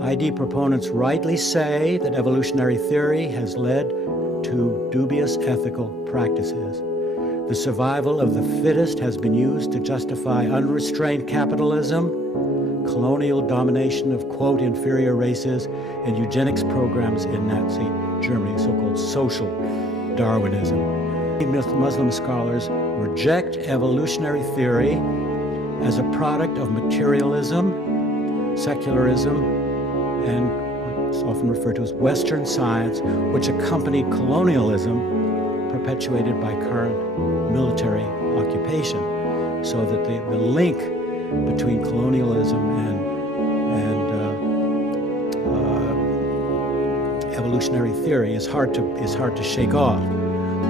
ID proponents rightly say that evolutionary theory has led to dubious ethical practices. The survival of the fittest has been used to justify unrestrained capitalism, colonial domination of, quote, inferior races, and eugenics programs in Nazi Germany, so-called social Darwinism. Muslim scholars reject evolutionary theory as a product of materialism, secularism, and what's often referred to as Western science, which accompanied colonialism perpetuated by current military occupation. So that the link between colonialism and evolutionary theory is hard to shake off.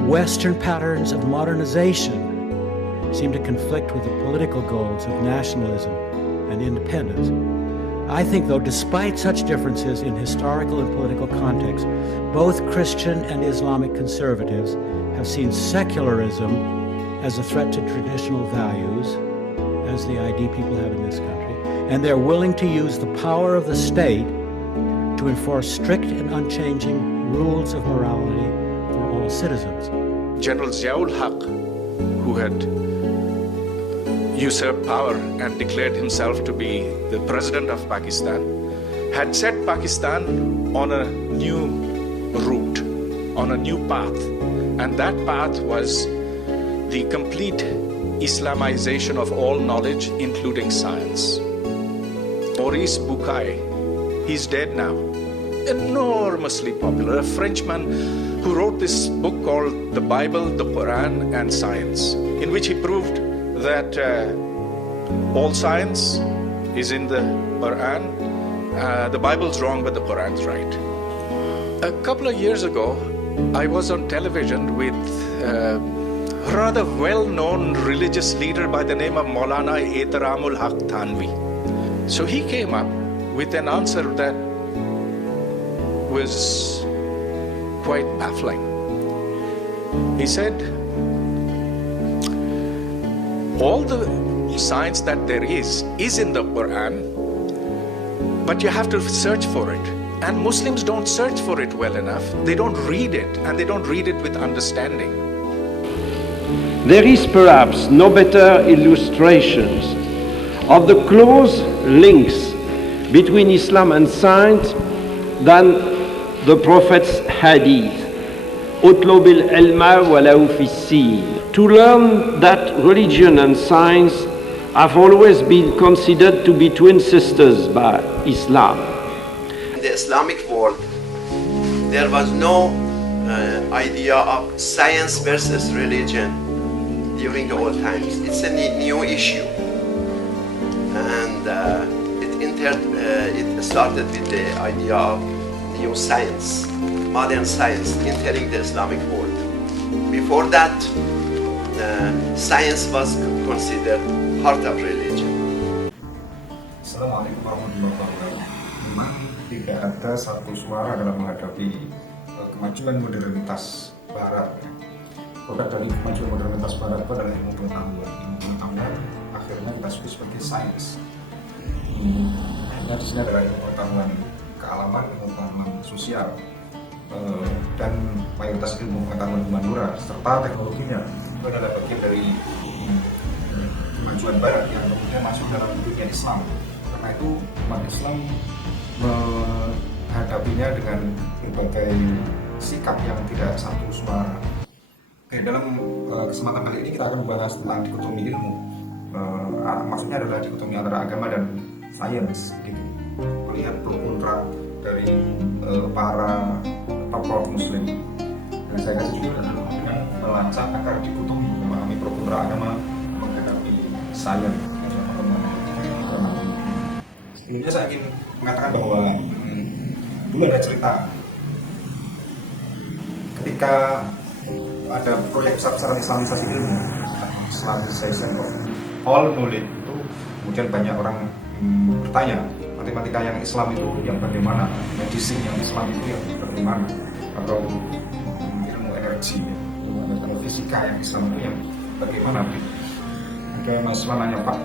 Western patterns of modernization seem to conflict with the political goals of nationalism and independence. I think, though, despite such differences in historical and political context, both Christian and Islamic conservatives have seen secularism as a threat to traditional values, as the ID people have in this country, and they're willing to use the power of the state to enforce strict and unchanging rules of morality for all citizens. General Ziaul Haq, who had usurped power and declared himself to be the president of Pakistan, had set Pakistan on a new route, on a new path. And that path was the complete Islamization of all knowledge, including science. Maurice Bucaille, he's dead now, enormously popular, a Frenchman who wrote this book called The Bible, the Quran, and Science, in which he proved that all science is in the Quran. The Bible's wrong, but the Quran's right. A couple of years ago, I was on television with a rather well-known religious leader by the name of Maulana Ehtaramul Haq Thanvi. So he came up with an answer that was quite baffling. He said, all the science that there is in the Quran, but you have to search for it. And Muslims don't search for it well enough. They don't read it, and they don't read it with understanding. There is perhaps no better illustrations of the close links between Islam and science than the Prophet's hadith. اطلب العلم ولو في السين. To learn that religion and science have always been considered to be twin sisters by Islam. In the Islamic world, there was no idea of science versus religion during the old times. It's a new issue, and it started with the idea of new science, modern science entering the Islamic world. Before that, science was considered part of religion. Assalamualaikum warahmatullahi wabarakatuh. Memang tidak ada satu suara dalam menghadapi kemajuan modernitas Barat. Produk dari kemajuan modernitas Barat itu adalah ilmu pengetahuan. Ilmu pengetahuan akhirnya kita sebut sebagai sains. Di sini adalah ilmu pengetahuan kealaman, ilmu pengetahuan sosial, dan mayoritas ilmu pengetahuan Madura serta teknologinya itu adalah bagian dari kemajuan Barat yang kemudian masuk dalam dunia Islam. Karena itu umat Islam menghadapinya dengan berbagai sikap yang tidak satu suara. Dalam kesempatan kali ini kita akan membahas tentang dikotomi ilmu. Maksudnya adalah dikotomi antara agama dan sains. Gitu. Melihat pro kontra dari para tokoh Muslim. Dan saya kasih judul adalah dengan melacak akar dikotomi, memahami pro kontra agama menghadapi sains. Sebelumnya saya ingin mengatakan bahwa dulu ada cerita ketika ada proyek besar-besaran Islamisasi ilmu, Islamization of all knowledge, itu kemudian banyak orang bertanya, matematika yang Islam itu yang bagaimana, medicine yang Islam itu yang bagaimana, atau ilmu energi, ilmu fisika yang Islam itu yang bagaimana. Ada mahasiswa nanya, Pak,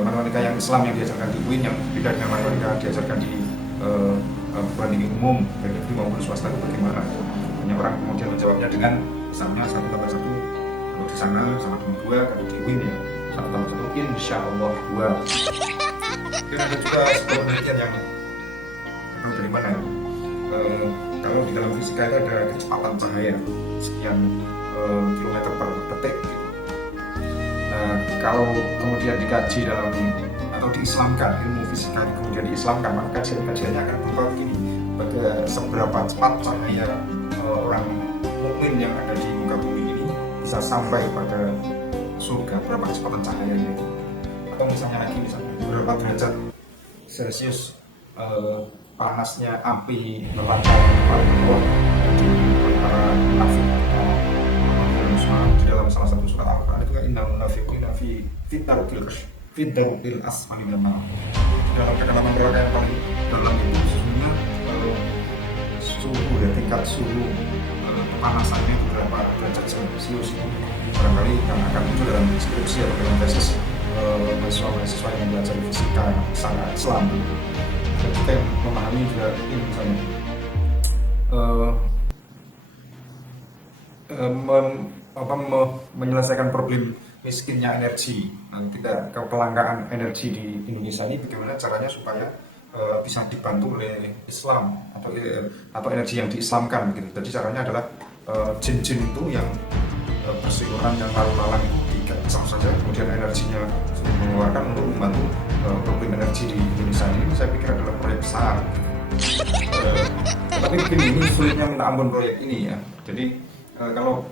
matematika yang Islam yang diajarkan di UIN yang beda dengan matematika diajarkan di perguruan tinggi umum baik negeri maupun swasta itu bagaimana? Banyak orang kemudian menjawabnya dengan misalnya 1 tambah 1 kalau di sana sama dengan 2, kalau di UIN ya 1 tambah 1 insya Allah 2. Dan ada juga sebuah penelitian yang dari mana ya? Kalau di dalam fisika itu ada kecepatan cahaya sekian kilometer per detik gitu. Nah, kalau kemudian dikaji dalam atau diislamkan ilmu fisika kemudian diislamkan, maka kajiannya akan berupa begini: pada seberapa cepat cahaya orang mukmin yang ada di muka bumi ini bisa sampai pada surga, berapa kecepatan cahayanya itu, atau misalnya lagi berapa derajat Celcius panasnya api neraka paling bawah di para munafik di dalam salah satu surat Al-Quran itu kan innal munafiqina fi darqil asfali minan nar. Dalam kedalaman neraka yang paling dalam itu sesungguhnya suhu ya, tingkat suhu kepanasannya itu berapa derajat Celcius itu barangkali yang akan muncul dalam skripsi atau dalam tesis mahasiswa yang belajar fisika sangat Islam. Kita yang memahami juga ini misalnya menyelesaikan problem miskinnya energi, tidak kelangkaan energi di Indonesia ini bagaimana caranya supaya bisa dibantu oleh Islam atau energi yang diislamkan begitu. Jadi caranya adalah jin-jin itu yang berseliweran yang lalu-lalang dikacau saja, kemudian energinya mengeluarkan untuk membantu problem energi di Indonesia ini. Saya pikir adalah proyek besar. Tapi begini, ini sulitnya minta ampun proyek ini ya. Jadi kalau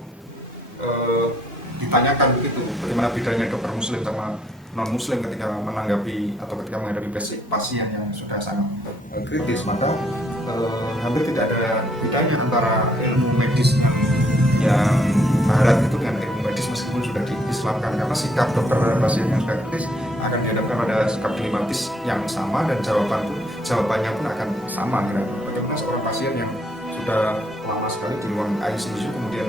ditanyakan begitu, bagaimana bedanya dokter muslim sama non muslim ketika menanggapi atau ketika menghadapi pasien yang sudah sangat kritis, maka hampir tidak ada bedanya antara ilmu medis yang barat itu dengan ilmu medis meskipun sudah diislamkan, karena sikap dokter pasien yang sudah kritis akan dihadapkan pada sikap dilematis yang sama dan jawabannya pun akan sama. Bagaimana seorang pasien yang sudah lama sekali di ruang ICU kemudian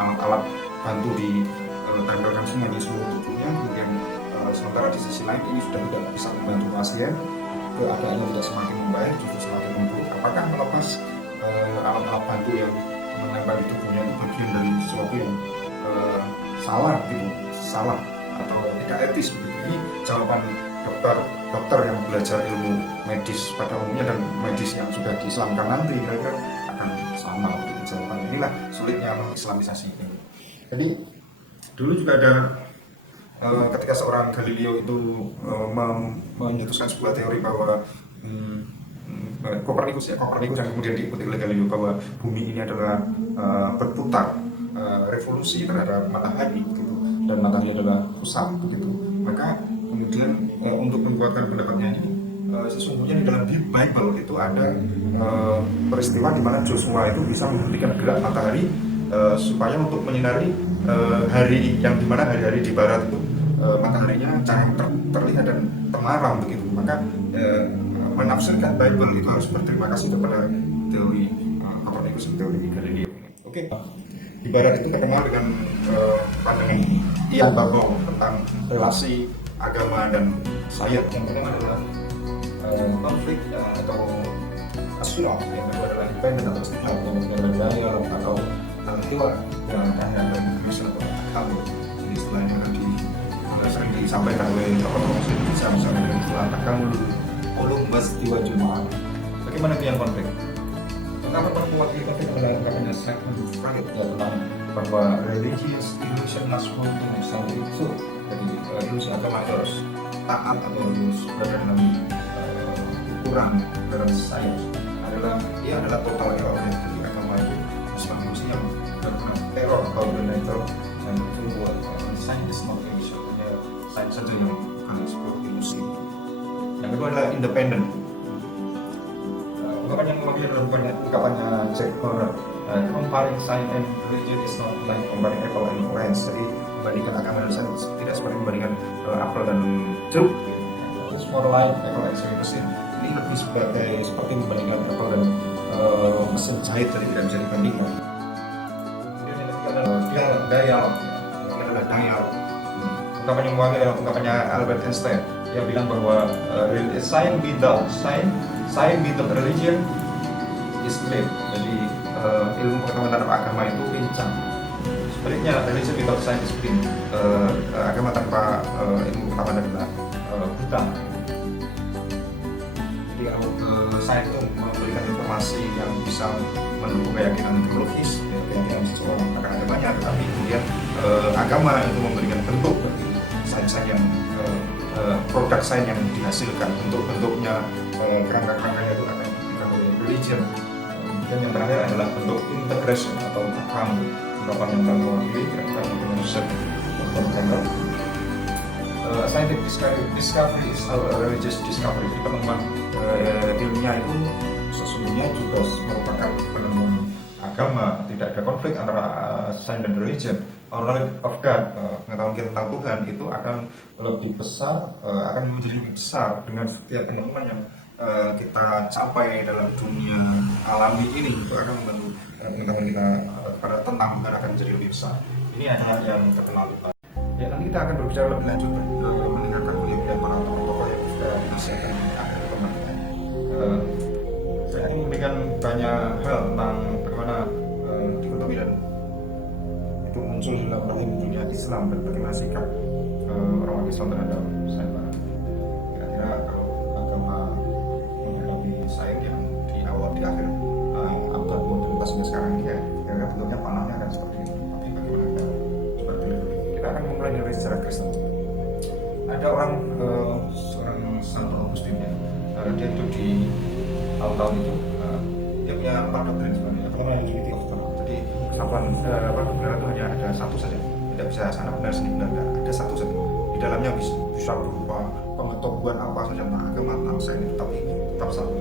alat-alat bantu ditempelkan semua di seluruh tubuhnya, kemudian sementara di sisi lain ini sudah tidak bisa membantu pasien, keadaannya tidak semakin membaik, justru semakin memburuk. Apakah melepas alat-alat bantu yang menempel di tubuhnya itu bagian dari sesuatu yang salah atau tidak etis begitu? Ini jawaban dokter yang belajar ilmu medis pada umumnya dan medis yang sudah diislamkan nanti kira-kira akan sama begitu jawaban. Inilah sulitnya mengislamisasi ini. Jadi dulu juga ada ketika seorang Galileo itu menyetuskan sebuah teori bahwa Kopernikus yang kemudian diikuti oleh Galileo bahwa bumi ini adalah berputar, revolusi terhadap matahari begitu, dan matahari adalah pusat begitu. Maka kemudian untuk menguatkan pendapatnya ini sesungguhnya di dalam Bible itu ada peristiwa di mana Joshua itu bisa menghentikan gerak matahari supaya untuk menyinari hari yang dimana hari-hari di barat itu mataharinya jarang terlihat dan terlarang begitu. Maka menafsirkan Bible itu harus berterima kasih kepada teori Kopernikus dan teori Galileo. Oke. Di barat itu terkenal dengan pandangan Ian Babong tentang relasi agama dan sains. Yang pertama adalah konflik atau asyurah, yang kedua adalah independen atau istiqlal, yang ketiga adalah dialog atau teori dan hanya dan Indonesia atau akal. Jadi istilah yang sering disampaikan oleh tokoh-tokoh Indonesia misalnya dengan istilah akal ulung bastiwa jumaat. Bagaimana dengan konflik? Pertama mewakili konflik adalah ungkapannya Sigmund Freud tentang bahwa religious illusion must hold to something so. Jadi ilusi agama itu harus taat atau harus berada dalam ukuran dalam sains adalah total error. Jadi agama itu sebuah ilusi yang karena teror atau benar dan membuat sains not illusion. Sains saja yang bukan sebuah ilusi. Yang kedua adalah independen. Ungkapan yang mewakili adalah ungkapannya Jack Horner. Comparing science and religion is not like comparing apple and orange. Jadi membandingkan agama dan sains tidak seperti membandingkan apel dan jeruk. It's more like apple and mesin. Ini lebih seperti membandingkan apel dan mesin jahit, jadi tidak bisa dibandingkan. Kemudian yang ketiga adalah dialog. Ini adalah dialog. Ungkapan yang mewakili adalah ungkapannya Albert Einstein. Dia bilang bahwa science without science science without religion is great. Jadi ilmu pengetahuan terhadap agama itu pincang. Sebaliknya religion without science is blind. Agama tanpa ilmu pengetahuan adalah buta. Jadi kalau science itu memberikan informasi yang bisa mendukung keyakinan teologis, keyakinan seseorang akan agamanya, tetapi kemudian agama itu memberikan bentuk sains yang produk sains yang dihasilkan, bentuk-bentuknya, kerangka-kerangkanya itu akan diberikan oleh religion. Dan yang terakhir adalah bentuk integration atau paham ungkapan yang telah mewakili kira-kira dengan research general. Scientific discovery is a religious discovery. Jadi penemuan ilmiah itu sesungguhnya juga merupakan penemuan agama. Tidak ada konflik antara science dan religion. Our knowledge of God, pengetahuan kita tentang Tuhan itu akan lebih besar, akan menjadi lebih besar dengan setiap penemuan yang kita capai dalam dunia alami ini. Itu akan membantu pengetahuan kita pada tentang Tuhan akan menjadi lebih besar. Ini hanya yang terkenal. Ya, nanti kita akan berbicara lebih lanjut mendengarkan penelitian para tokoh yang sudah dihasilkan akhir penelitian. Saya ingin memberikan banyak hal tentang bagaimana dikotomi dan itu muncul dalam rahim dunia Islam dan bagaimana sikap orang Islam terhadap sains barat. Kira-kira kalau agama menghadapi sains yang di awal di akhir abad modernitas sampai sekarang ini ya, kira-kira bentuknya panahnya akan seperti ini. Tapi bagaimana seperti itu? Kita akan memulai dari sejarah Kristen. Ada orang seorang santo muslim ya, dia itu di tahun-tahun itu dia punya 4 doktrin sebenarnya. Pertama yang Unity of God. Jadi kesatuan kebenaran itu hanya ada satu saja. Tidak bisa sana benar sini benar, ada satu saja. Di dalamnya bisa berupa pengetahuan apa saja tentang agama, tentang sains, tapi tetap satu.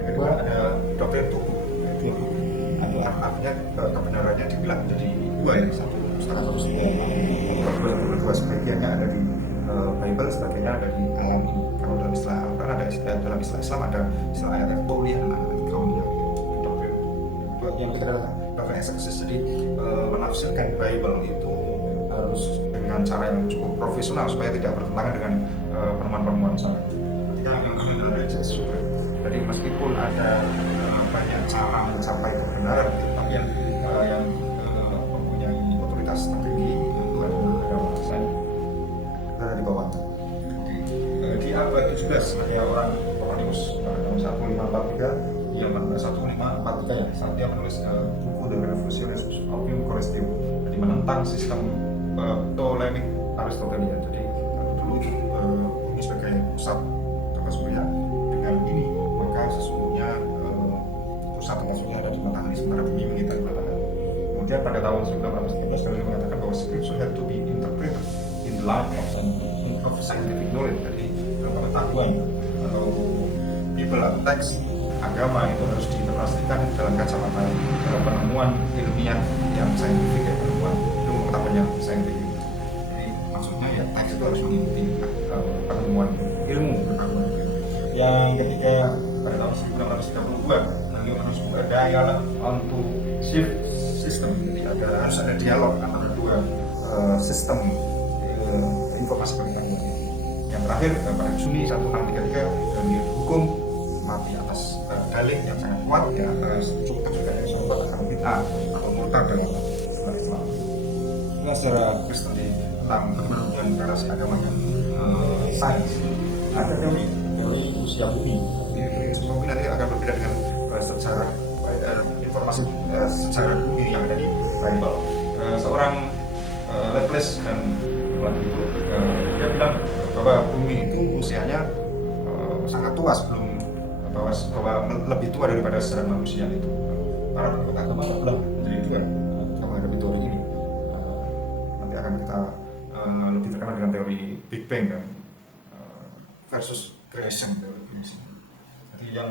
Yang kedua ada doktrin tubuh. Itu artinya kebenarannya dibilang menjadi dua ya, satu berdua sebagiannya ada di Bible, sebagainya ada di alam ini. Kalau dalam istilah Al-Quran ada dalam istilah Islam ada istilah ayat tauliah dan ayat kauniyah. Yang ketiga adalah doktrin eksegesis. Jadi menafsirkan Bible itu harus dengan cara yang cukup profesional supaya tidak bertentangan dengan penemuan-penemuan sains. Ketika ada eksegesis, jadi meskipun ada banyak cara mencapai kebenaran, tapi yang mempunyai otoritas tertinggi itu adalah sains. Di bawah. Di abad 17 ada orang Copernicus tahun 1543 yang 1543 ya, saat dia menulis buku The Revolutiones Oppium Caelestium, jadi menentang sistem Ptolemaic Aristotelian. Jadi dulu itu ini sebagai pusat tata surya, dengan ini maka sesungguhnya pusat tata surya ada di matahari sementara bumi mengitari matahari. Kemudian pada tahun 1913 Galileo mengatakan bahwa scripture had to be interpreted in the light of scientific knowledge. Jadi pengetahuan atau Bible atau teks agama itu harus diinterpretasikan dalam kacamata dalam penemuan ilmiah yang saintifik, ya, penemuan ilmu pengetahuan yang saintifik. Jadi maksudnya ya teks itu harus mengikuti penemuan ilmu pengetahuan. Yang ketiga pada tahun 1932 Galileo menemukan dialog onto shift system. Jadi harus ada dialog antara dua sistem informasi pengetahuan. Yang terakhir pada Juni 1633 dan dihukum mati atas dalih yang sangat kuat ya, cukup juga yang sangat kuat akan bid'ah atau murtad dalam Islam. Ini secara Kristen tentang kebenaran relasi agama dan sains. Ada teori usia bumi. Teori usia bumi nanti akan berbeda dengan sejarah informasi sejarah bumi yang ada di Bible. Seorang Laplace dan itu dia bilang bahwa bumi itu usianya sangat tua sebelum bahwa lebih tua daripada sejarah manusia itu. Para pengamat agama bilang menjadi tua menghadapi teori ini. Nanti akan kita lebih terkenal dengan teori Big Bang dan versus creation teori creation. Jadi yang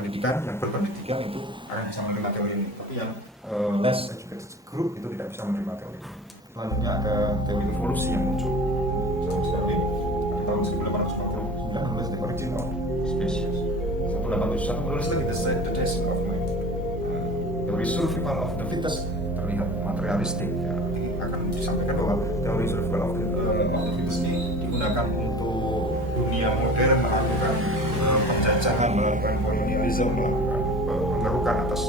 pendidikan, yang berpendidikan itu akan bisa menerima teori ini, tapi yang less educated group itu tidak bisa menerima teori ini. Selanjutnya ada teori evolusi yang muncul sekali tahun 1849 menulis The Origin of Species. 1871 menulis lagi The Descent of Man. Teori survival of the fittest terlihat materialistik ya. Akan disampaikan bahwa teori survival of the fittest ini digunakan untuk dunia modern melakukan penjajahan penjajahan, melakukan kolonialisme, melakukan pengerukan atas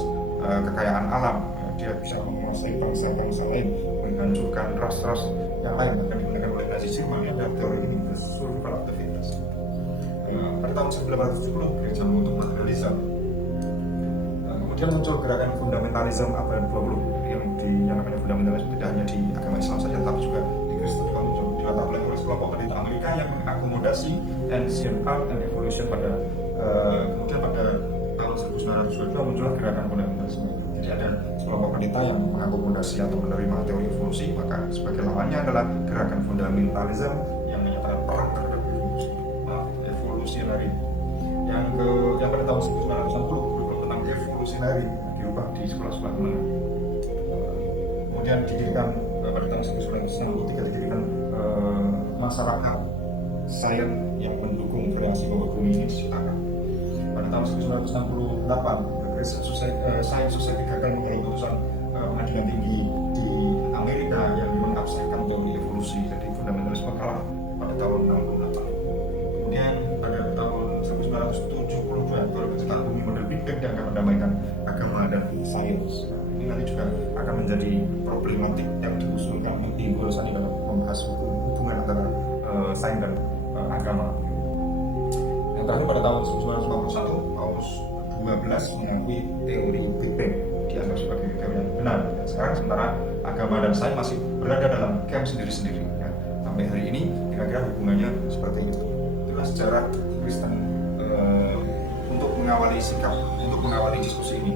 kekayaan alam. Dia bisa menguasai bangsa-bangsa lain, menghancurkan ras-ras yang lain, akan digunakan oleh Nazi Jerman. Ada teori ini, the survival of the fittest. Pada tahun 1970 gereja untuk materialisme. Kemudian muncul gerakan fundamentalisme abad 20 yang namanya fundamentalisme tidak hanya di agama Islam saja, tapi juga di Kristen juga muncul, dilatar belakangi oleh kelompok pendeta Amerika yang mengakomodasi ancient art and evolution kemudian pada tahun 1922 muncullah gerakan fundamentalisme. Jadi ada kelompok pendeta yang mengakomodasi atau menerima teori evolusi, maka sebagai lawannya adalah gerakan fundamentalisme yang menyatakan perang terhadap evolusionari. Yang pada tahun 1960 tentang evolusionari diubah di sekolah-sekolah menengah. Kemudian didirikan pada tahun 1963 didirikan masyarakat sains yang mendukung kreasi bahwa bumi ini diciptakan. Pada tahun 1968 Science Society gagal mengelola putusan pengadilan tinggi di Amerika yang mengabsahkan teori evolusi, jadi fundamentalisme kalah pada tahun 68. Kemudian pada tahun 1972 teori penciptaan bumi model Big Bang yang akan mendamaikan agama dan sains. Ini nanti juga akan menjadi problematik yang diusulkan di Golosani dalam membahas hubungan antara sains dan agama. Yang terakhir pada tahun 1951 Paulus 12 mengakui teori Big Bang dianggap sebagai teori yang benar. Sekarang sementara agama dan sains masih berada dalam camp sendiri-sendiri. Ya. Sampai hari ini kira-kira hubungannya seperti itu. Itulah sejarah Kristen untuk mengawali sikap, untuk mengawali diskusi ini.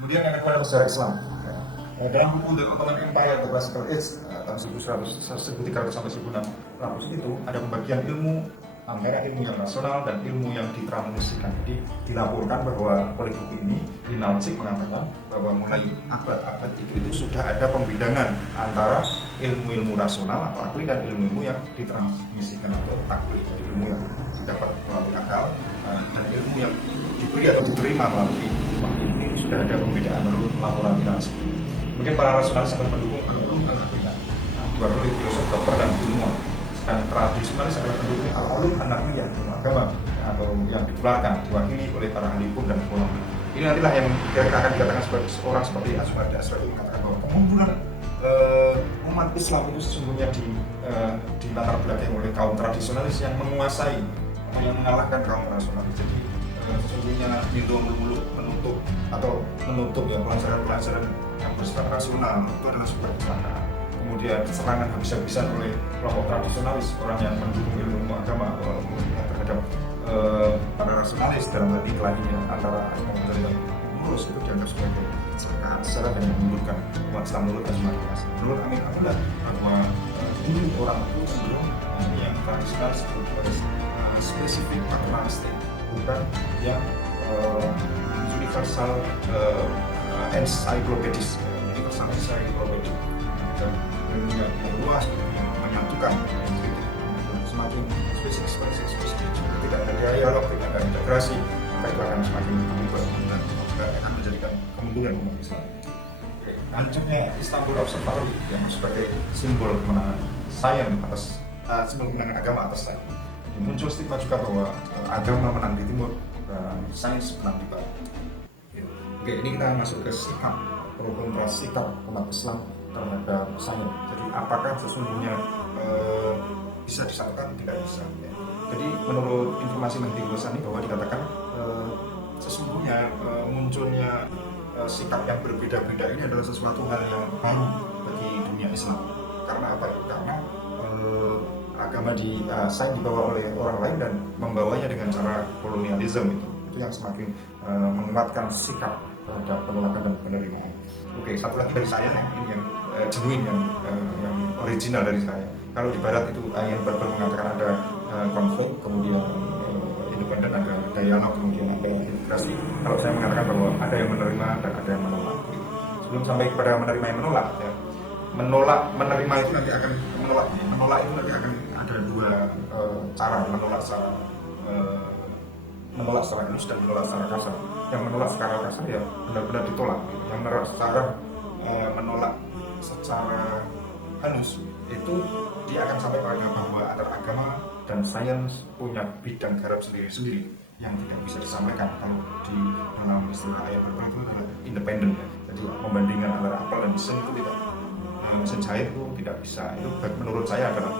Kemudian yang kedua adalah sejarah Islam. Dalam buku The Ottoman Empire, The Classical Age, tahun 1300 sampai 1600 itu ada pembagian ilmu antara ilmu yang rasional dan ilmu yang ditransmisikan. Jadi dilaporkan bahwa oleh buku ini Linalcik mengatakan bahwa mulai abad-abad itu sudah ada pembidangan antara ilmu-ilmu rasional atau akli dan ilmu-ilmu yang ditransmisikan atau takli, jadi ilmu yang didapat melalui akal dan ilmu yang diberi atau diterima melalui waktu. Ini sudah ada pembedaan menurut laporan Linalcik. Mungkin para rasionalis akan mendukung ilmu dan aklinya, diwakili filosof, dokter dan ilmuwan. Dan tradisionalis adalah pendukung al-ulum an-naqliyah, ilmu agama atau yang dikeluarkan diwakili oleh para ahli hukum dan ulama. Ini nantilah yang kira-kira akan dikatakan sebagai seorang seperti Asmadi Asrari mengatakan bahwa pengumpulan umat Islam itu sesungguhnya di latar belakangi oleh kaum tradisionalis yang menguasai atau yang mengalahkan kaum rasionalis. Jadi sesungguhnya itu menutup ya pelajaran-pelajaran yang bersifat rasional itu adalah sebuah kecelakaan. Kemudian serangan habis-habisan oleh kelompok tradisionalis, orang yang mendukung ilmu agama terhadap para rasionalis dalam arti kelahiran antara agama dan lurus itu dianggap sebagai kecelakaan secara dan menurunkan umat Islam menurut Asmadi. Menurut Amin Abdullah bahwa ini orang itu sebelum yang tradisionalis itu sebagai spesifik paternalistik, bukan yang universal encyclopedis, universal encyclopedis. Yang luas, yang menyatukan, semakin spesifik, tidak ada dialog, tidak ada integrasi, maka itu akan semakin berubah dan akan menjadikan kemunduran umat Islam. Hancurnya Istanbul Observatory yang sebagai simbol kemenangan sains atas simbol kemenangan agama atas sains. Muncul stigma juga bahwa agama menang di timur dan sains menang di barat. Oke, ini kita masuk ke sikap pro kontra sikap umat Islam terhadap sains. Jadi apakah sesungguhnya bisa disatukan? Tidak bisa. Ya. Jadi menurut informasi Menteri Golosani bahwa dikatakan sesungguhnya munculnya sikap yang berbeda-beda ini adalah sesuatu hal yang baru bagi dunia Islam. Karena apa? Karena agama di sains dibawa oleh orang lain dan membawanya dengan cara kolonialisme itu yang semakin menguatkan sikap terhadap penolakan dan penerimaan. Oke, satu lagi dari saya ini yang genuine, yang original dari saya. Kalau di Barat itu yang mengatakan ada konflik, kemudian independen, ada dialog, kemudian ada integrasi. Kalau saya mengatakan bahwa ada yang menerima dan ada yang menolak. Sebelum sampai kepada menerima yang menolak, ya, menerima itu nanti akan menolak itu nanti akan ada dua cara menolak secara halus dan menolak secara kasar. Yang menolak secara kasar ya benar-benar ditolak. Yang menolak secara halus itu dia akan sampai pada bahwa antara agama dan sains punya bidang garap sendiri-sendiri yang tidak bisa disampaikan. Kalau di dalam istilah ayat berperang itu adalah independen, ya. Jadi membandingkan antara apel dan mesin itu tidak, mesin jahit itu tidak bisa. Itu menurut saya adalah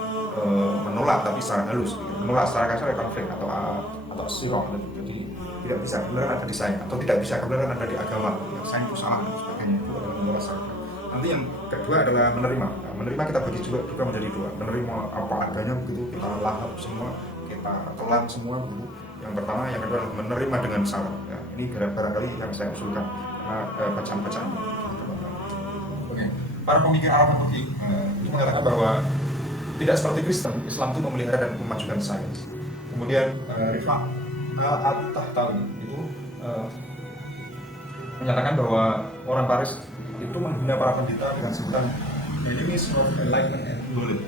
menolak tapi secara halus, gitu. Menolak secara kasar konflik atau sirah. Jadi tidak bisa kebenaran ada di sains, atau tidak bisa kebenaran ada di agama. Yang sains itu salah dan sebagainya, itu adalah menolak secara. Nanti yang kedua adalah menerima. Nah, menerima kita bagi juga menjadi dua. Menerima apa adanya begitu, kita lahap semua, kita telan semua begitu. Yang pertama, yang kedua adalah menerima dengan salam. Ya, ini barangkali yang saya usulkan karena bacaan-bacaan. Oke, para pemikir Arab Turki itu mengatakan bahwa tidak seperti Kristen, Islam itu memelihara dan memajukan sains. Kemudian Rifah At-Tahtawi itu menyatakan bahwa orang Paris itu menghina para pendeta dengan sebutan enemies of enlightenment and knowledge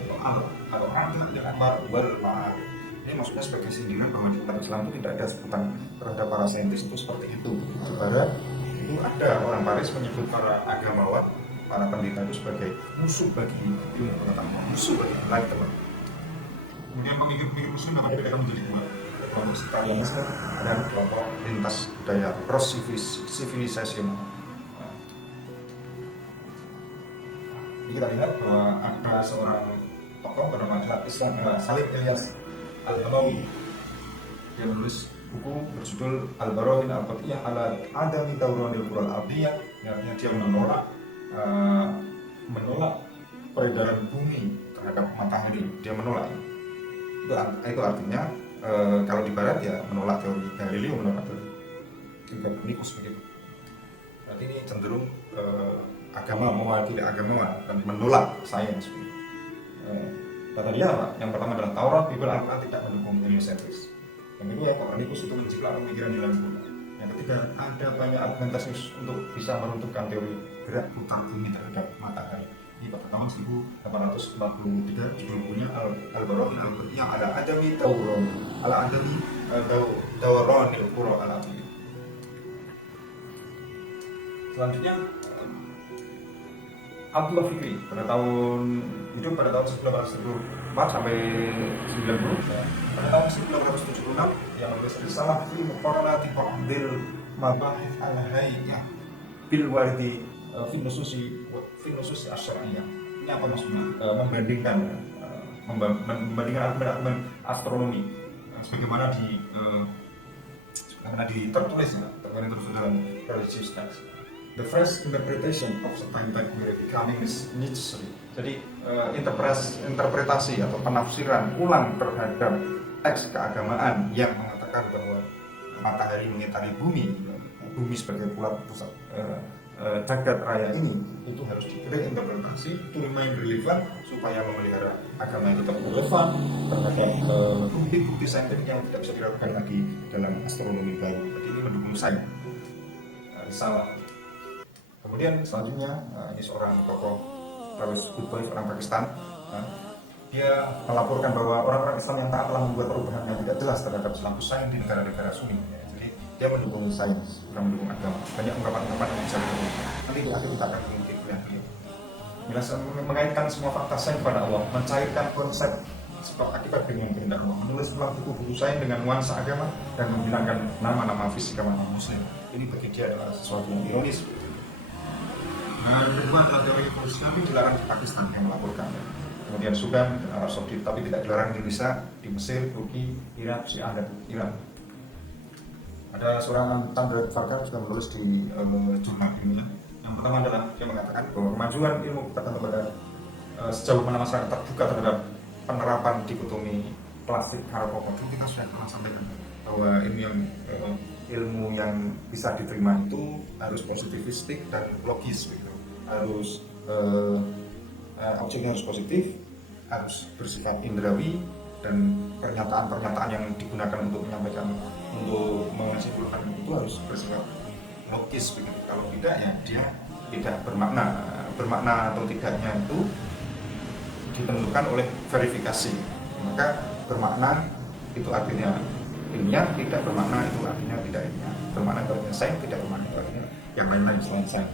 atau orang yang akbar wal ma'arif. Ini maksudnya sebagai sindiran bahwa di dalam Islam itu tidak ada sebutan terhadap para saintis itu seperti itu. Di Barat itu ada orang Paris menyebut para agamawan, para pendeta itu sebagai musuh bagi ilmu pengetahuan, musuh bagi enlightenment. Kemudian pemikir-pemikir Muslim dapat dibedakan menjadi dua, kelompok sekalianisme dan kelompok lintas budaya cross civilization. Ini kita lihat bahwa ada seorang tokoh bernama Islam Salim Ilyas Al-Hamawi. Dia menulis buku berjudul Al-Barahin Al-Qat'iyah ala Adami Dawranil Qur'an Al-Ardiyah. Artinya dia menolak peredaran bumi terhadap matahari. Dia menolak. Itu artinya kalau di Barat ya menolak teori Galileo, menolak teori Copernicus begitu. Berarti ini cenderung agama mewakili agamawan dan menolak sains. Kata dia apa? Yang pertama adalah Taurat, Bible, Al-Quran tidak mendukung heliocentris. Yang kedua, Copernicus itu menjiplak pemikiran di dalam bumi. Yang ketiga, ada banyak argumentasi untuk bisa meruntuhkan teori gerak putar bumi terhadap matahari. Ini pada tahun 1843 judul bukunya Al-Barahin Al-Qat'iyah ala Adami Dawran ala Adami Dawranil Qur'an Al-Ardiyah. Selanjutnya Abdullah Fikri pada tahun 1974 sampai 90. Pada tahun 1976 yang menulis risalah fi muqarrarati ba'dil mabahith al-hayyah bil wardi fi nususi asy-syar'iyyah. Ini apa maksudnya? Membandingkan argumen astronomi sebagaimana tertulis dalam religious text. The fresh interpretation of certain theory becoming necessary. Jadi interpretasi atau penafsiran ulang terhadap teks keagamaan yang mengatakan bahwa matahari mengitari bumi sebagai pusat jagat raya ini, itu harus direinterpretasi to remain relevant supaya memelihara agama itu tetap relevan terhadap bukti-bukti saintifik yang tidak bisa dilakukan lagi dalam astronomi baru. Jadi ini mendukung saya. Salah. Kemudian selanjutnya ini seorang tokoh Rawis Qutbi, orang Pakistan. Dia melaporkan bahwa orang-orang Islam yang taat telah membuat perubahan yang tidak jelas terhadap status sains di negara-negara Sunni. Jadi dia mendukung sains, bukan mendukung agama. Banyak ungkapan-ungkapan yang bisa didukung. Nanti di akhir kita akan mengikuti kuliah beliau. Mengaitkan semua fakta sains kepada Allah, mencairkan konsep sebab akibat dengan kehendak Allah, menulis ulang buku-buku sains dengan nuansa agama dan menghilangkan nama-nama fisikawan Muslim. Ini bagi dia adalah sesuatu yang ironis. Yang kedua adalah teori evolusi Nabi dilarang di Pakistan yang melaporkan. Kemudian Sudan, Arab Saudi, tapi tidak dilarang di Indonesia, di Mesir, Turki, Irak, Syria, dan Iran. Ada seorang Tandra Farkan sudah menulis di jurnal ilmiah. Yang pertama adalah dia mengatakan bahwa kemajuan ilmu berkaitan kepada sejauh mana masyarakat terbuka terhadap penerapan dikotomi klasik Harapoko. Kita sudah pernah sampaikan bahwa ilmu yang bisa diterima itu harus positivistik dan logis, gitu. Harus objeknya harus positif, harus bersifat indrawi, dan pernyataan-pernyataan yang digunakan untuk menyampaikan, untuk menyimpulkan itu harus bersifat logis, begitu. Kalau tidak ya dia tidak bermakna atau tidaknya itu ditentukan oleh verifikasi. Maka bermakna itu artinya ilmiah, tidak bermakna itu artinya tidak ilmiah. Bermakna itu artinya sains, tidak bermakna itu artinya yang lain-lain selain sains.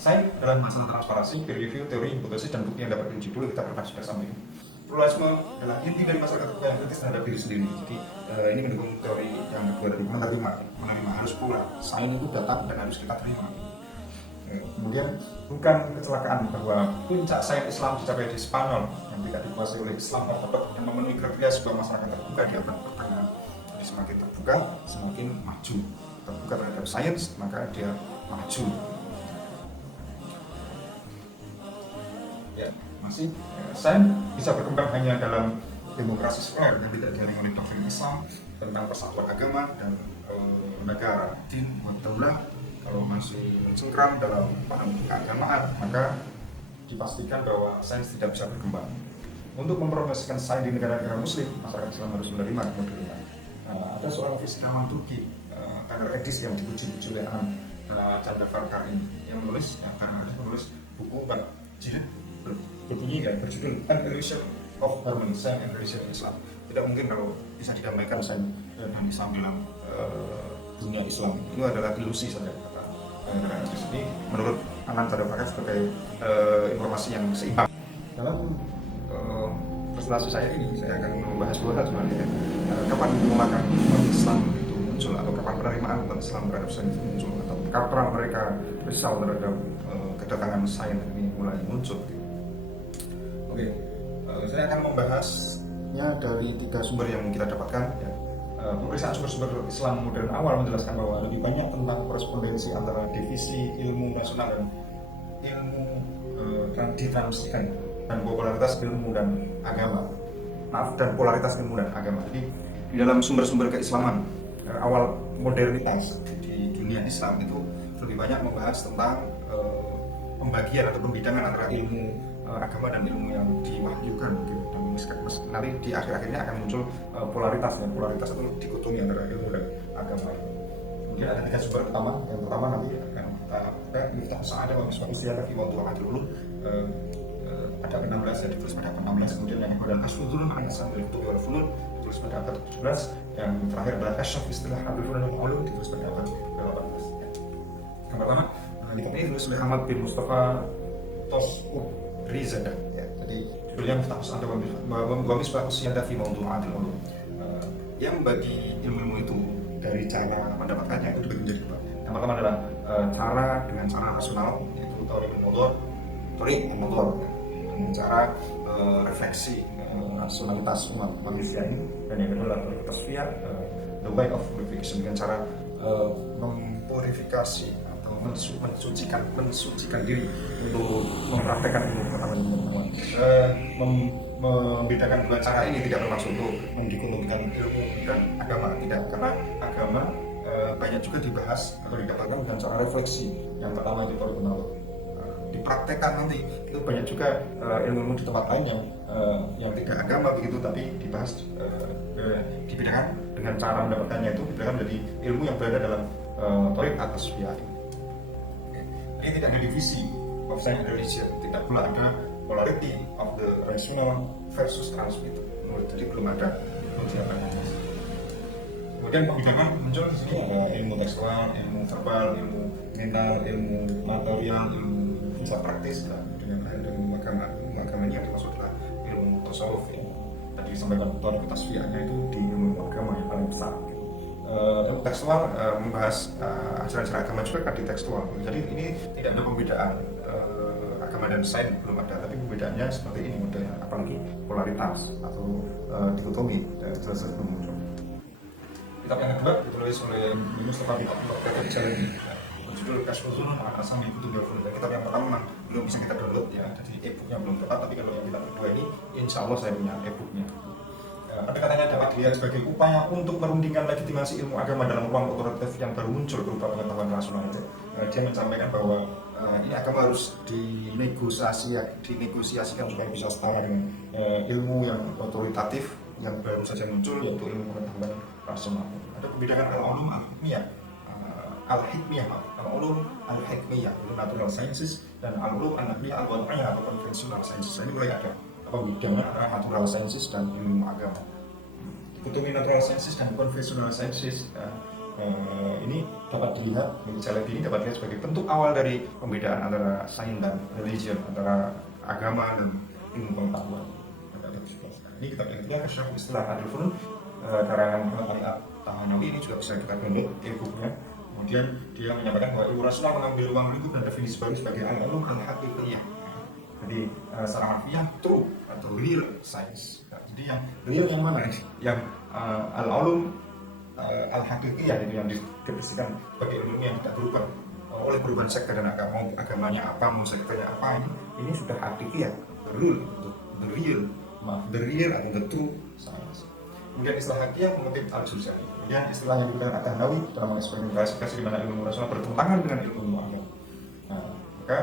Sains adalah masalah transparansi, peer review, teori, hipotesis, dan bukti yang dapat diuji dulu. Kita pernah sudah sampaikan. pluralisme adalah inti dari masyarakat terbuka yang kritis terhadap diri sendiri. Jadi ini mendukung teori yang kedua dari menerima harus plural. Sains itu datang dan harus kita terima. Kemudian bukan kecelakaan bahwa puncak sains Islam dicapai di Spanyol yang tidak dikuasai oleh Islam ortodoks dan memenuhi kriteria sebuah masyarakat terbuka di abad pertengahan. Jadi semakin terbuka, semakin maju. Terbuka terhadap sains, maka dia maju. Ya, masih sains bisa berkembang hanya dalam demokrasi sekuler yang tidak diiringi oleh doktrin Islam tentang persatuan agama dan negara. Din wa daulah kalau masih mencengkram dalam paham keagamaan, maka dipastikan bahwa sains tidak bisa berkembang. Untuk mempromosikan sains di negara-negara Muslim, masyarakat Islam harus menerima kemodernan. Ada seorang fisikawan Turki, Taner Edis, yang dipuji-puji oleh Chandra Farkar ini, yang menulis buku jilid berbunyi dan berjudul An Illusion of Harmony, Science and Religion in Islam. Tidak mungkin kalau bisa didamaikan sains dan Islam dalam dunia Islam. Itu adalah ilusi saja. Ini menurut Chandra Farkar sebagai informasi yang seimbang. Dalam presentasi saya ini, saya akan membahas dua hal sebenarnya. Kapan penolakan umat Islam itu muncul, atau kapan penerimaan umat Islam terhadap sains itu muncul, atau kapan mereka risau terhadap kedatangan sains ini mulai muncul. Oke, saya akan membahasnya dari 3 sumber yang kita dapatkan. Ya. Pemeriksaan sumber-sumber Islam modern awal menjelaskan bahwa lebih banyak tentang korespondensi antara divisi ilmu nasional dan ilmu ditransisikan dan popularitas ilmu dan agama. Dan polaritas ilmu dan agama. Jadi di dalam sumber-sumber keislaman awal modernitas di dunia Islam itu lebih banyak membahas tentang pembagian atau pembidangan antara ilmu agama dan ilmu yang diwahyukan gitu. Dan nanti di akhir-akhirnya akan muncul polaritas itu dikotomi antara ilmu dan agama. Kemudian ada 3 sumber utama. Yang pertama nanti akan kita Miftah Sa'adah wa Misbah Istiadah fi Mawdu'atil Ulum. Ada 16 yang ditulis pada abad 16, kemudian yang kedua adalah Asfudulun An-Nasam wal Kutubi wal Funun ditulis pada abad 17, yang terakhir adalah Kasyaf Istilah Abdul Funun wal Ulum ditulis pada abad 18. Yang pertama, kitab ini ditulis oleh Ahmad bin Mustafa Tos'ub-Rizada. Ya, jadi judulnya Miftah Sa'adah wa Misbah Istiadah fi Mawdu'atil Ulum. Yang bagi ilmu-ilmu itu dari cara mendapatkannya itu dibagi menjadi 2. Yang pertama adalah cara rasional, yaitu teori motor, dengan cara refleksi rasionalitas umat manusia ini, dan yang kedua adalah tasfiyah, the way of purification, dengan cara mempurifikasi atau mensucikan diri untuk mempraktekkan ilmu pengetahuan. Membedakan 2 cara ini tidak bermaksud untuk mendikotomikan ilmu dan agama, tidak, karena agama banyak juga dibahas atau didapatkan dengan cara refleksi. Yang pertama itu teori dipraktekkan nanti itu banyak juga ilmu di tempat lain yang tidak agama begitu, tapi dibahas dibedakan dengan cara mendapatkannya, itu dibedakan menjadi ilmu yang berada dalam teori atas via ini. Ini tidak ada divisi of science and religion, tidak pula ada polarity of the rational versus transmitted. Jadi belum ada penjelasan. Kemudian pembidangan muncul di sini ada ilmu tekstual, ilmu verbal, ilmu mental, ilmu material, ilmu filsafat praktis, dan dengan ilmu agama. Ilmu agamanya yang dimaksud adalah ilmu tasawuf. Tadi disampaikan teori tasfiyahnya itu di ilmu agama yang paling besar. Ilmu tekstual membahas ajaran-ajaran agama juga kan di tekstual. Jadi ini tidak ada pembedaan agama dan sains, belum ada, tapi perbedaannya seperti ini modelnya, apalagi polaritas atau dikotomi jelas belum muncul. Kitab yang kedua ditulis oleh Mustafa bin Abdul Jalali, berjudul Kasyful An-Nasam wal Kutubi wal Funun. Kitab yang pertama belum bisa kita download ya, jadi e-booknya belum tepat, tapi kalau yang kitab kedua ini insya Allah saya punya e-booknya. Pendekatannya dapat dilihat sebagai upaya untuk merundingkan legitimasi ilmu agama dalam ruang otoritatif yang baru muncul berupa pengetahuan rasional. Dia menyampaikan bahwa ini agama harus dinegosiasikan supaya bisa setara dengan ilmu yang otoritatif yang baru saja muncul, yaitu ilmu pengetahuan rasional. Ada pembedakan al-ulum al-hikmiyah, al-ulum al-hikmiyah itu natural sciences, dan al-ulum an-naqliyah al-wad'iyah atau conventional sciences. Ini mulai ada pembedakan antara natural sciences dan ilmu agama. Dikotomi natural sciences dan conventional sciences ini dapat dilihat, ini dapat dilihat sebagai bentuk awal dari pembedaan antara sains dan religion, antara agama dan ilmu pengetahuan. Ini kitab yang ketiga, Kasyaf Istilah Adil Funun, karangan Muhammad Ali At-Tahanawi. Ini juga bisa kita download e-booknya. Kemudian dia menyampaikan bahwa ilmu rasional mengambil ruang lingkup dan definisi baru sebagai al-ulum al-haqiqiyah. Jadi secara harfiah true atau real science. Jadi yang real yang mana? Yang al-ulum al-haqiqiyah itu yang didefinisikan sebagai ilmu yang tidak berubah oleh perubahan sekte dan agama, agamanya apa, mau sektenya apa, ini sudah haqiqiyah, the real atau the true science. Kemudian istilah haqiqiyah mengutip Al-Juzani. Kemudian istilah yang digunakan At-Tahanawi dalam mengeksperimentasi di mana ilmu rasional bertentangan dengan ilmu agama. Nah, maka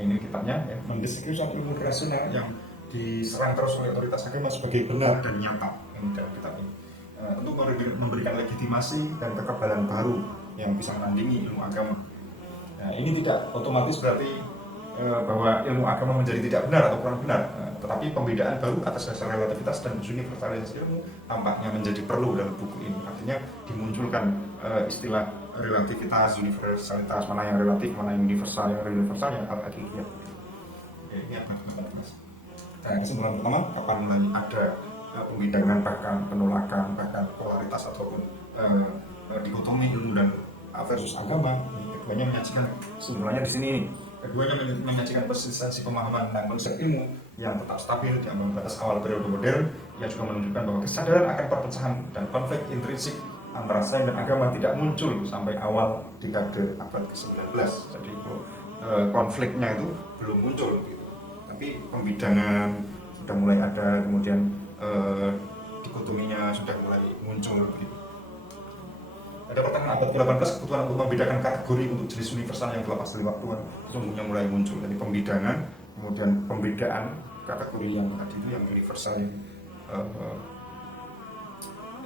ini kitabnya ya, mendeskripsikan ilmu rasional yang diserang terus oleh otoritas agama sebagai benar dan nyata dalam kitab ini. Untuk memberikan legitimasi dan kekebalan baru yang bisa menandingi ilmu agama. Nah, ini tidak otomatis berarti bahwa ilmu agama menjadi tidak benar atau kurang benar, tetapi pembedaan baru atas dasar relativitas dan universalitas ilmu tampaknya menjadi perlu dalam buku ini. Artinya dimunculkan istilah relativitas, universalitas, mana yang relatif, mana yang universal, yang al-haqiqiyah. Ini apa? Nah, kesimpulan pertama, kapan mulai ada pembidangan, bahkan penolakan, bahkan polaritas ataupun dikotomi ilmu dan versus agama. Keduanya menyajikan kesimpulannya di sini. Keduanya menyajikan konsistensi pemahaman tentang konsep ilmu yang tetap stabil di ambang batas awal periode modern. Ia juga menunjukkan bahwa kesadaran akan perpecahan dan konflik intrinsik antara sains dan agama tidak muncul sampai awal dekade abad ke-19. Jadi konfliknya itu belum muncul gitu. Tapi pembidangan sudah mulai ada, kemudian dikotominya sudah mulai muncul gitu. Pada pertengahan abad ke-18, kebutuhan untuk membedakan kategori untuk jenis universal yang terlepas dari waktu sesungguhnya mulai muncul. Jadi pembidangan, kemudian pembedaan kategori yang tadi itu yang universal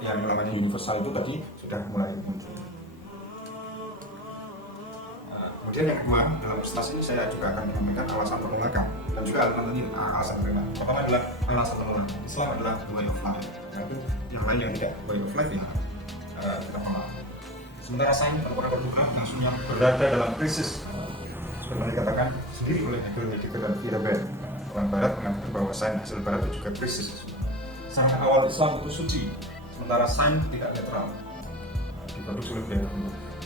yang namanya universal itu tadi sudah mulai muncul. Kemudian yang kedua, dalam presentasi ini saya juga akan menyampaikan alasan penolakan dan juga alasan penolakan. Pertama adalah alasan penolakan. Islam adalah way of life. Yaitu yang lain yang tidak way of life ya kita menolak. Sementara sains merupakan program yang sudah berada dalam krisis. Seperti dikatakan sendiri oleh Hegel, Heidegger, dan Feyerabend. Orang Barat mengatakan bahwa sains hasil Barat itu juga krisis. Sangat awal Islam itu suci, sementara sains tidak netral. Diproduksi oleh beliau.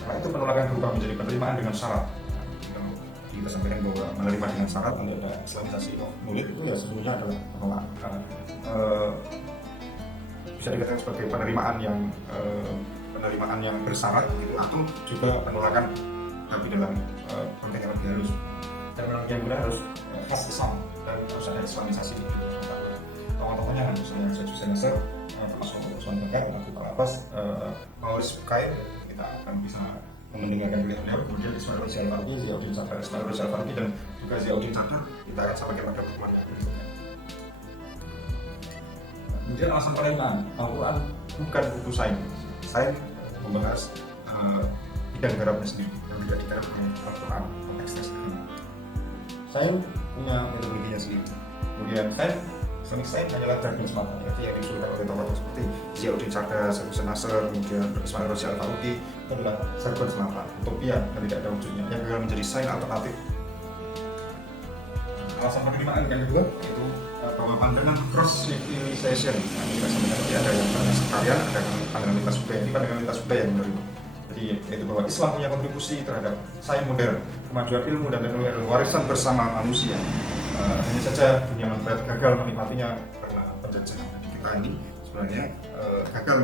Karena itu penolakan berubah menjadi penerimaan dengan syarat. Kita sampaikan bahwa menerima dengan syarat untuk ada islamisasi murid itu ya sesungguhnya adalah penolakan. Bisa dikatakan sebagai penerimaan yang bersyarat gitu, atau juga penolakan tapi dalam konteks yang lebih halus. Dan yang benar harus khas Islam dan harus ada islamisasi gitu. Tokoh-tokohnya misalnya Syekh Nasr, termasuk Usman Bakar, Abu Abbas, Maurice Bucaille, kita akan bisa mendengarkan beliau. Kemudian Ismail Raja Al-Faruqi, Ziauddin Sadar, dan juga Ziauddin Sadar kita akan sampaikan pada pertemuan berikutnya. Kemudian alasan penerimaan, Al-Quran bukan buku sains. Sains membahas bidang garapnya sendiri yang tidak digarap oleh Al-Quran konteks tersebut. Sains punya metodologinya sendiri. Kemudian Islamic Science hanyalah jargon semata, yang diusulkan oleh tokoh seperti Ziauddin Sadar, Syekh Nasr, kemudian Ismail Raja Al-Faruqi. Itu adalah jargon semata, utopia dan tidak ada wujudnya, yang gagal menjadi sains alternatif. Alasan penerimaan yang kedua yaitu bahwa pandangan cross civilization. Nah, kita sampaikan tadi ada yang pandangan sekalian, ada pandangan lintas budaya. Ini pandangan lintas budaya yang menerima. Jadi yaitu bahwa Islam punya kontribusi terhadap sains modern, kemajuan ilmu dan teknologi adalah warisan bersama manusia. Hanya saja dunia barat gagal menikmatinya karena penjajahan. Kita ini sebenarnya gagal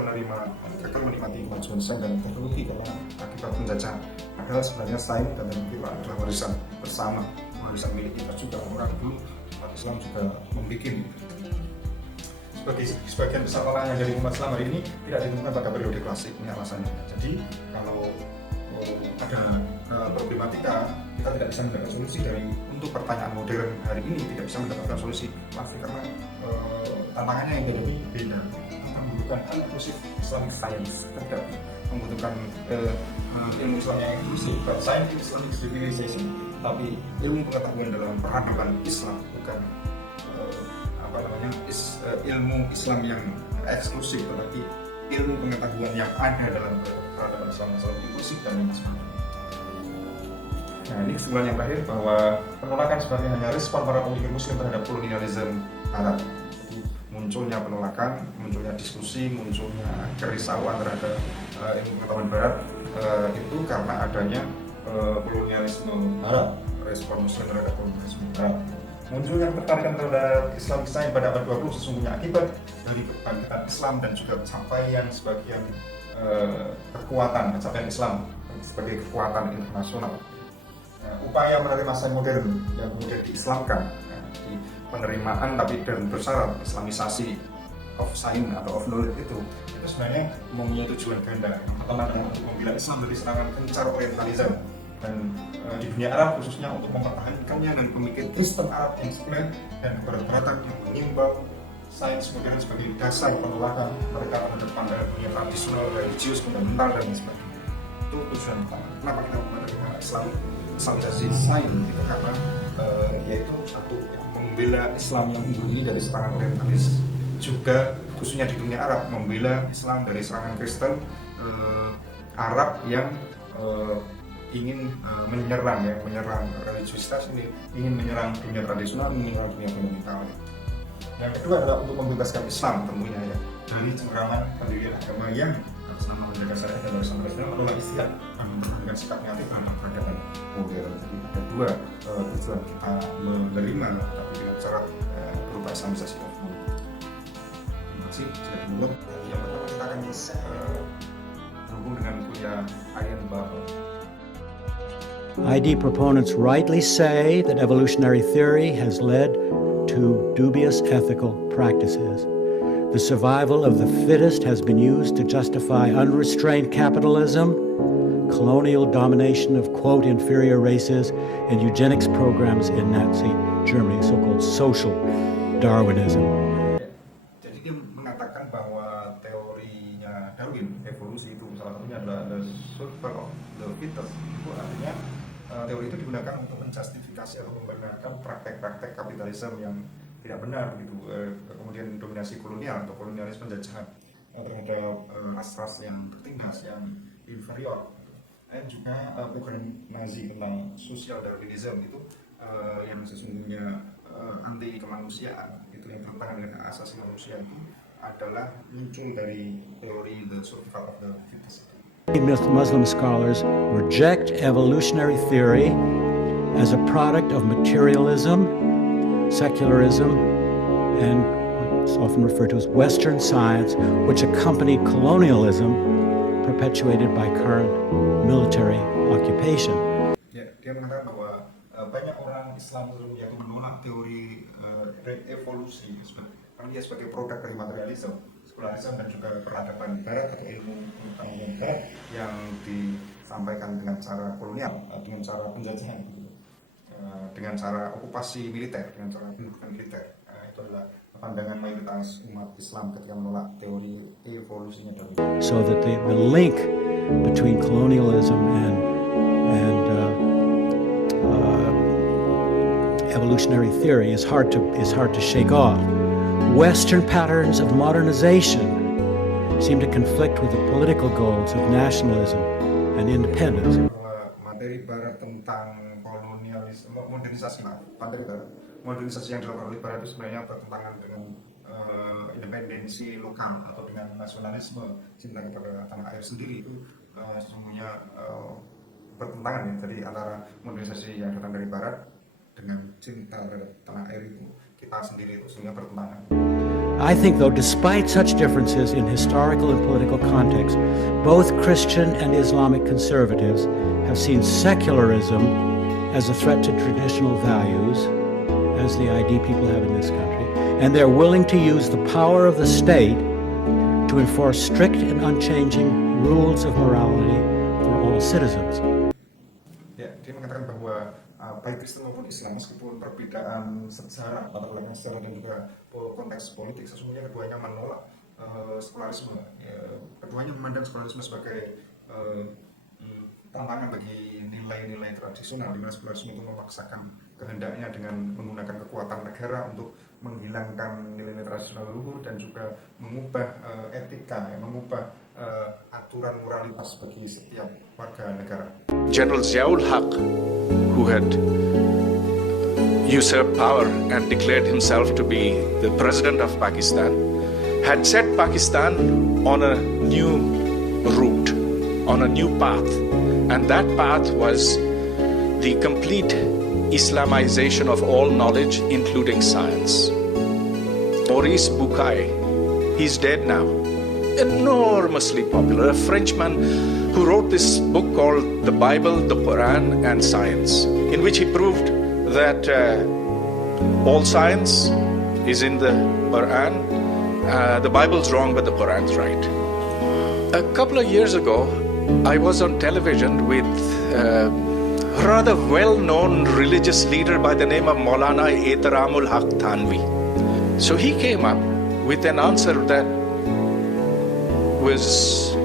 menikmati kemajuan sains dan teknologi karena akibat penjajahan. Padahal sebenarnya sains dan teknologi adalah warisan bersama, warisan milik kita juga. Orang dulu umat Islam juga membuat sebagian besar orang yang jadi umat Islam hari ini tidak ditemukan pada periode klasik. Ini alasannya. Jadi kalau ada problematika, kita tidak bisa mendapatkan solusi untuk pertanyaan modern hari ini, tidak bisa mendapatkan solusi pasti karena tantangannya yang beda. Kita membutuhkan inklusif Islamic Science, tidak membutuhkan ilmu Islam yang inklusif, bukan Science Islamic Civilization, tapi ilmu pengetahuan dalam peradaban Islam, bukan ilmu Islam yang eksklusif, tetapi ilmu pengetahuan yang ada dalam peradaban Islam yang selalu inklusif dan lintas budaya. Nah, ini kesimpulan yang terakhir bahwa penolakan sebenarnya hanya respon para pemikir Muslim terhadap kolonialisme Arab. Jadi munculnya penolakan, munculnya diskusi, munculnya kerisauan terhadap ilmu pengetahuan Barat itu karena adanya kolonialisme Arab, respon Muslim terhadap kolonialisme Arab. Munculnya ketertarikan terhadap Islamic Science pada abad 20 sesungguhnya akibat dari kebangkitan Islam dan juga pencapaian sebagian pencapaian Islam sebagai kekuatan internasional. Upaya menerima sains modern yang kemudian diislamkan, di penerimaan tapi dan bersyarat Islamisasi of science atau of knowledge itu sebenarnya mempunyai tujuan ganda. Yang pertama adalah untuk membela Islam dari serangan kencar orientalisme dan di dunia Arab khususnya untuk mempertahankannya dan pemikir Kristen Arab yang sekuler dan keberatan yang mengimbau sains modern sebagai dasar penolakan mereka terhadap pandangan dunia tradisional, religius, fundamental dan sebagainya. Itu tujuan utama. Kenapa kita menerima Islamisasi sains itu karena yaitu satu membela Islam yang ini dari serangan orientalis, juga khususnya di dunia Arab membela Islam dari serangan Kristen Arab yang ingin menyerang religiusitas ini, ingin menyerang dunia tradisional, menyerang dunia fundamental. Yang kedua adalah untuk membebaskan Islam tentunya ya dari cengkraman pendirian agama yang atas nama menjaga syariat dan warisan tradisional menolak istiadat dan mempertahankan sikap negatif terhadap peradaban modern. Jadi ada dua tujuan kita menerima tapi dengan syarat berupa Islamisasi of knowledge. Terima kasih. Saya dulu. Yang pertama kita akan berhubung dengan kuliah Iron Bubble. ID proponents rightly say that evolutionary theory has led to dubious ethical practices. The survival of the fittest has been used to justify unrestrained capitalism, colonial domination of, quote, inferior races, and eugenics programs in Nazi Germany, so-called social Darwinism. Jadi dia mengatakan bahwa teorinya Darwin, evolusi itu salah satunya adalah the survival of the fittest. Itu artinya teori itu digunakan untuk menjustifikasi atau membenarkan praktek-praktek kapitalisme yang tidak benar begitu, kemudian dominasi kolonial atau kolonialis penjajahan terhadap ras-ras yang tertindas, yang inferior, dan juga program Nazi tentang social Darwinism itu yang sesungguhnya anti kemanusiaan, itu yang bertentangan dengan hak asasi manusia itu adalah muncul dari teori the survival of the fittest. Muslim scholars reject evolutionary theory as a product of materialism, secularism, and what's often referred to as Western science, which accompany colonialism perpetuated by current military occupation. Ya, dia mengatakan bahwa banyak orang Islam yang menolak teori evolusi karena dia sebagai produk dari materialisme, sekularisme dan juga peradaban Barat atau ilmu pengetahuan Barat yang disampaikan dengan cara kolonial, dengan cara penjajahan, dengan cara okupasi militer, dengan cara pendudukan militer. Itu adalah pandangan mayoritas umat Islam ketika menolak teori evolusinya Darwin. So that the link between colonialism and evolutionary theory is hard to shake off. Western patterns of modernization seem to conflict with the political goals of nationalism and independence. Materi Barat tentang kolonialisme, modernisasi yang dilakukan oleh Barat itu sebenarnya bertentangan dengan independensi lokal atau dengan nasionalisme, cinta kepada tanah air sendiri itu sesungguhnya bertentangan ya. Jadi antara modernisasi yang datang dari Barat dengan cinta terhadap tanah air itu kita sendiri itu sehingga bertentangan. I think, though, despite such differences in historical and political context, both Christian and Islamic conservatives have seen secularism as a threat to traditional values, as the ID people have in this country, and they're willing to use the power of the state to enforce strict and unchanging rules of morality for all citizens. Ya, dia mengatakan bahwa baik Kristen maupun Islam, meskipun perbedaan sejarah, latar belakang sejarah dan juga konteks politik, sesungguhnya keduanya menolak sekularisme. Keduanya memandang sekularisme sebagai tantangan bagi nilai-nilai tradisional, di mana sekularisme itu memaksakan kehendaknya dengan menggunakan kekuatan negara untuk menghilangkan nilai-nilai tradisional leluhur dan juga mengubah etika, mengubah aturan moralitas bagi setiap warga negara. General Ziaul Haq, who had usurped power and declared himself to be the president of Pakistan, had set Pakistan on a new route, on a new path. And that path was the complete Islamization of all knowledge, including science. Maurice Bucaille, he's dead now, enormously popular, a Frenchman who wrote this book called The Bible, the Quran and Science, in which he proved that all science is in the Quran. The Bible's wrong, but the Quran's right. A couple of years ago, I was on television with a rather well-known religious leader by the name of Maulana Ehtaramul Haq Thanvi. So he came up with an answer that was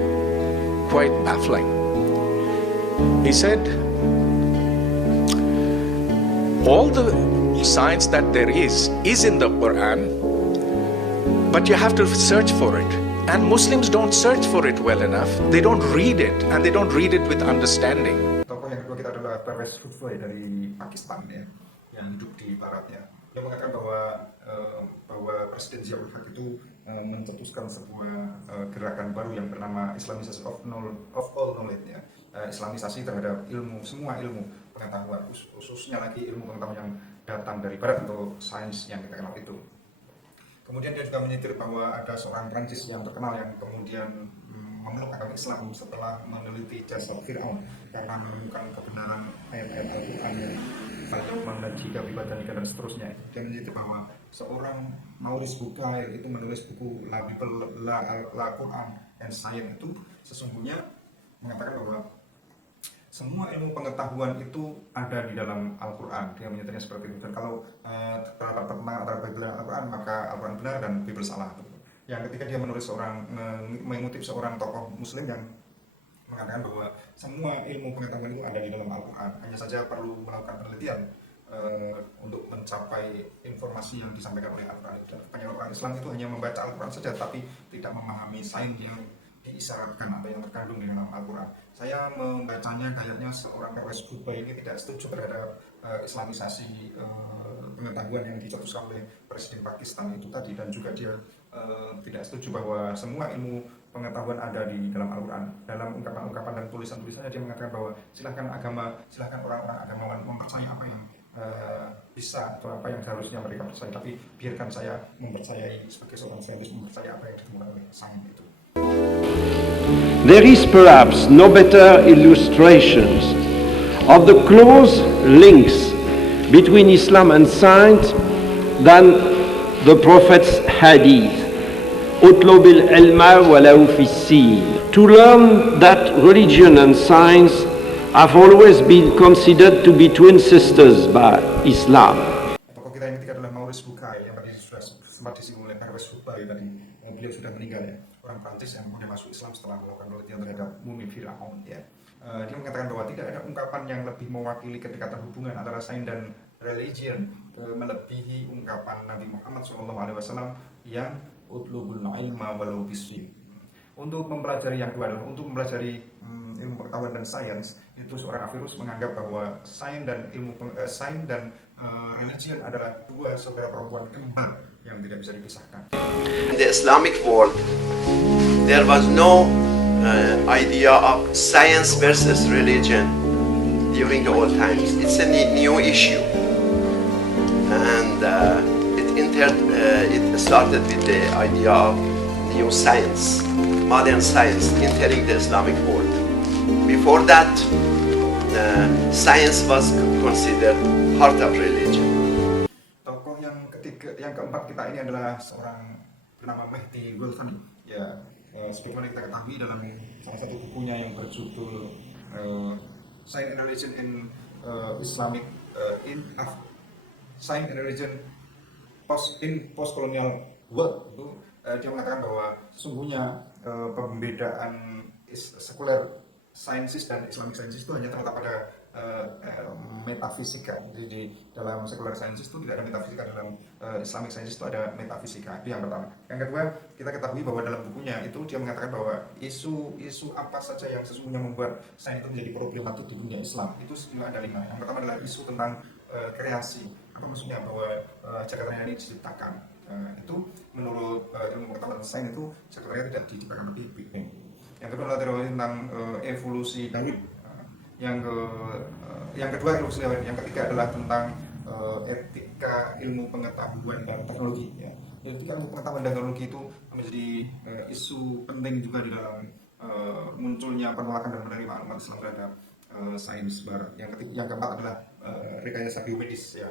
quite baffling. He said, all the science that there is in the Quran, but you have to search for it. And Muslims don't search for it well enough. They don't read it, and they don't read it with understanding. Tokoh yang kedua kita adalah Pervez Hutbay dari Pakistan ya, yang hidup di baratnya. Dia mengatakan bahwa Presiden Zia ul Haq itu mencetuskan sebuah gerakan baru yang bernama Islamisasi of all knowledge ya. Islamisasi terhadap ilmu, semua ilmu pengetahuan, khususnya lagi ilmu pengetahuan yang datang dari barat atau sains yang kita kenal itu. Kemudian dia juga menyetir bahwa ada seorang Prancis yang terkenal yang kemudian memeluk agama Islam setelah meneliti jasad Fir'aun karena menemukan kebenaran ayat-ayat Al-Quran yang dan jika dibandingkan dan seterusnya. Dia menyetir bahwa seorang Maurice Bucaille itu menulis buku La Bible, La Quran and Science itu sesungguhnya mengatakan bahwa semua ilmu pengetahuan itu ada di dalam Al-Quran. Dia menyatakan seperti itu. Dan kalau terdapat pertentangan antara Bible dan Al-Quran, maka Al-Quran benar dan Bible salah. Yang ketika dia menulis mengutip seorang tokoh Muslim yang mengatakan bahwa semua ilmu pengetahuan itu ada di dalam Al-Quran. Hanya saja perlu melakukan penelitian untuk mencapai informasi yang disampaikan oleh Al-Quran. Dan kebanyakan orang Islam itu hanya membaca Al-Quran saja, tapi tidak memahami sains yang diisyaratkan atau yang terkandung di dalam Al-Quran. Saya membacanya kayaknya seorang Pervez Hutbay ini tidak setuju terhadap Islamisasi pengetahuan yang dicetuskan oleh Presiden Pakistan itu tadi, dan juga dia tidak setuju bahwa semua ilmu pengetahuan ada di dalam Al-Quran. Dalam ungkapan-ungkapan dan tulisan-tulisannya dia mengatakan bahwa silahkan orang-orang agamawan mempercayai apa yang bisa atau apa yang seharusnya mereka percaya, tapi biarkan saya mempercayai sebagai seorang saintis mempercayai apa yang ditemukan oleh sains itu. There is perhaps no better illustrations of the close links between Islam and science than the Prophet's hadith. اطلب العلم ولو في السين. To learn that religion and science have always been considered to be twin sisters by Islam. Tokoh kita yang ketiga adalah Maurice Bucaille yang tadi sudah sempat disinggung oleh Pervez Hutbay tadi. Beliau sudah meninggal ya, orang Prancis yang kemudian masuk Islam setelah melakukan penelitian terhadap mumi Fir'aun ya. Dia mengatakan bahwa tidak ada ungkapan yang lebih mewakili kedekatan hubungan antara sains dan religion melebihi ungkapan Nabi Muhammad SAW yang utlubul ilma walau bisfin. Untuk mempelajari yang kedua adalah untuk mempelajari ilmu pengetahuan dan sains, itu seorang Averroes menganggap bahwa sains dan religion adalah dua saudara perempuan kembar yang tidak bisa dipisahkan. In the Islamic world, there was no idea of science versus religion during the old times. It's a new issue, and it started with the idea of new science, modern science entering the Islamic world. Before that, science was considered part of religion. Tokoh yang keempat kita ini adalah seorang bernama Mehdi Golfani. Ya, sebagaimana kita ketahui dalam salah satu bukunya yang berjudul Science and Religion in Islamic Science and Religion Post-Colonial World itu dia mengatakan bahwa sesungguhnya pembedaan sekuler sciences dan Islamic sciences itu hanya terletak pada metafisika. Jadi di dalam secular sciences itu tidak ada metafisika, dalam Islamic sciences itu ada metafisika. Itu yang pertama. Yang kedua, kita ketahui bahwa dalam bukunya itu dia mengatakan bahwa isu apa saja yang sesungguhnya membuat sains itu menjadi problematik di dunia Islam itu sebenarnya ada 5. Yang pertama adalah isu tentang kreasi. Apa maksudnya bahwa jagat raya ini diciptakan? Itu menurut ilmu pengetahuan sains itu jagat raya tidak diciptakan tapi Big Bang. Yang kedua adalah teori tentang evolusi Darwin. Yang kedua evolusi Darwin. Yang ketiga adalah tentang etika ilmu pengetahuan dan teknologi. Ya. Etika ilmu pengetahuan dan teknologi itu menjadi isu penting juga di dalam munculnya penolakan dan penerimaan umat Islam terhadap sains Barat. Yang keempat adalah rekayasa biomedis, ya,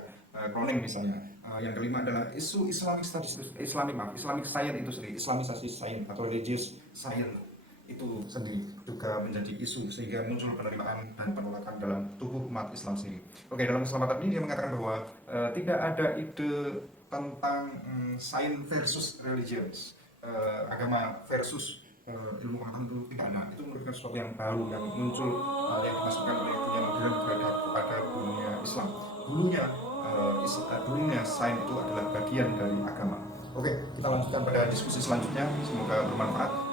cloning misalnya. Yang kelima adalah isu Islamic science itu sendiri, Islamisasi sains atau religious science itu sendiri juga menjadi isu sehingga muncul penerimaan dan penolakan dalam tubuh umat Islam sendiri. Oke, dalam keselamatan ini dia mengatakan bahwa tidak ada ide tentang science versus religions, agama versus ilmu pengetahuan itu tidak ada. Itu merupakan sesuatu yang baru yang muncul yang dimasukkan oleh dunia modern terhadap kepada dunia Islam. Dulunya sains itu adalah bagian dari agama. Oke, kita lanjutkan pada diskusi selanjutnya. Semoga bermanfaat.